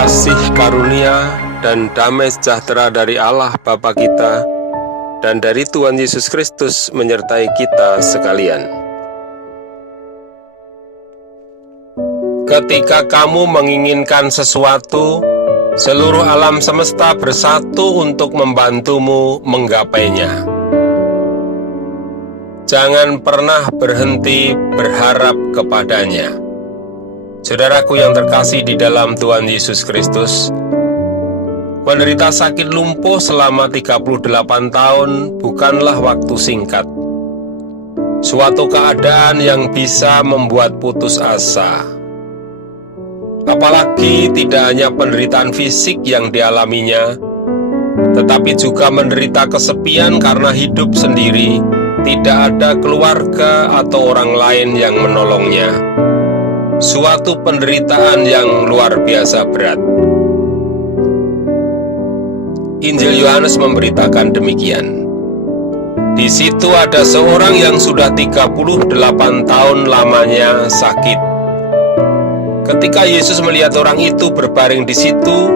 Kasih karunia dan damai sejahtera dari Allah Bapa kita dan dari Tuhan Yesus Kristus menyertai kita sekalian. Ketika kamu menginginkan sesuatu, seluruh alam semesta bersatu untuk membantumu menggapainya. Jangan pernah berhenti berharap kepadanya. Saudaraku yang terkasih di dalam Tuhan Yesus Kristus, menderita sakit lumpuh selama 38 tahun bukanlah waktu singkat. Suatu keadaan yang bisa membuat putus asa. Apalagi tidak hanya penderitaan fisik yang dialaminya, tetapi juga menderita kesepian karena hidup sendiri, tidak ada keluarga atau orang lain yang menolongnya. Suatu penderitaan yang luar biasa berat. Injil Yohanes memberitakan demikian. Di situ ada seorang yang sudah 38 tahun lamanya sakit. Ketika Yesus melihat orang itu berbaring di situ,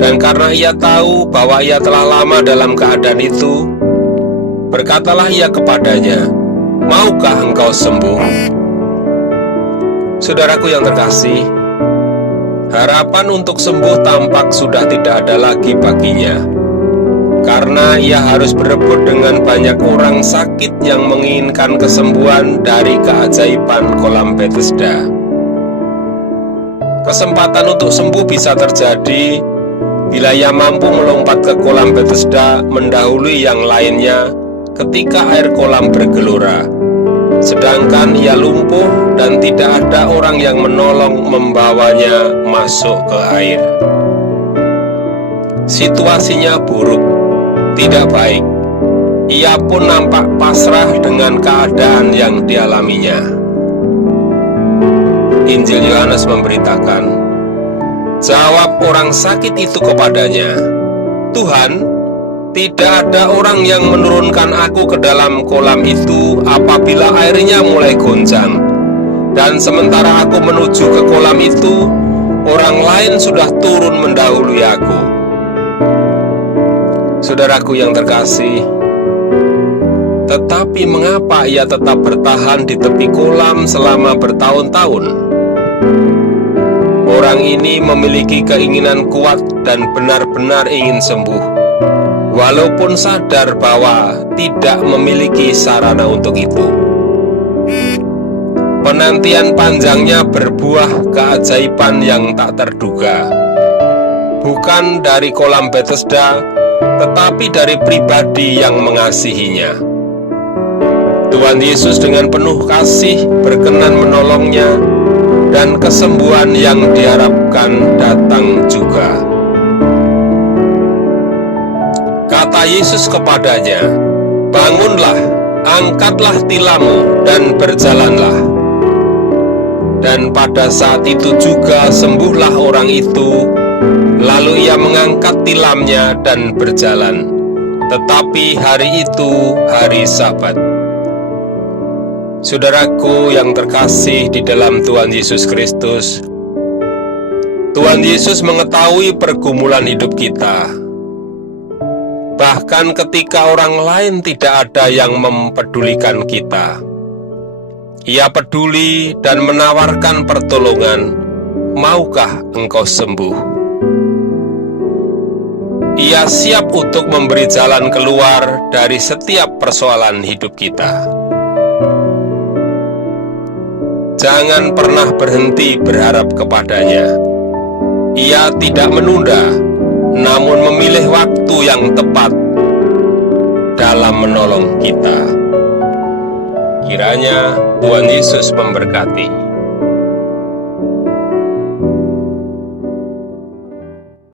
dan karena ia tahu bahwa ia telah lama dalam keadaan itu, berkatalah ia kepadanya, "Maukah engkau sembuh?" Saudaraku yang terkasih, harapan untuk sembuh tampak sudah tidak ada lagi baginya, karena ia harus berebut dengan banyak orang sakit yang menginginkan kesembuhan dari keajaiban kolam Bethesda. Kesempatan untuk sembuh bisa terjadi bila ia mampu melompat ke kolam Bethesda mendahului yang lainnya ketika air kolam bergelora, sedangkan ia lumpuh dan tidak ada orang yang menolong membawanya masuk ke air. Situasinya buruk, tidak baik. Ia pun nampak pasrah dengan keadaan yang dialaminya. Injil Yohanes memberitakan, jawab orang sakit itu kepadanya, "Tuhan, tidak ada orang yang menurunkan aku ke dalam kolam itu apabila airnya mulai goncang. Dan sementara aku menuju ke kolam itu, orang lain sudah turun mendahului aku." Saudaraku yang terkasih, tetapi mengapa ia tetap bertahan di tepi kolam selama bertahun-tahun? Orang ini memiliki keinginan kuat dan benar-benar ingin sembuh, walaupun sadar bahwa tidak memiliki sarana untuk itu. Penantian panjangnya berbuah keajaiban yang tak terduga, bukan dari kolam Bethesda, tetapi dari pribadi yang mengasihinya. Tuhan Yesus dengan penuh kasih berkenan menolongnya, dan kesembuhan yang diharapkan datang juga. Kata Yesus kepadanya, "Bangunlah, angkatlah tilammu dan berjalanlah." Dan pada saat itu juga sembuhlah orang itu, lalu ia mengangkat tilamnya dan berjalan. Tetapi hari itu hari Sabat. Saudaraku yang terkasih di dalam Tuhan Yesus Kristus, Tuhan Yesus mengetahui pergumulan hidup kita. Bahkan ketika orang lain tidak ada yang mempedulikan kita, Ia peduli dan menawarkan pertolongan. "Maukah engkau sembuh?" Ia siap untuk memberi jalan keluar dari setiap persoalan hidup kita. Jangan pernah berhenti berharap kepadanya. Ia tidak menunda, namun memilih waktu yang tepat dalam menolong kita. Kiranya Tuhan Yesus memberkati.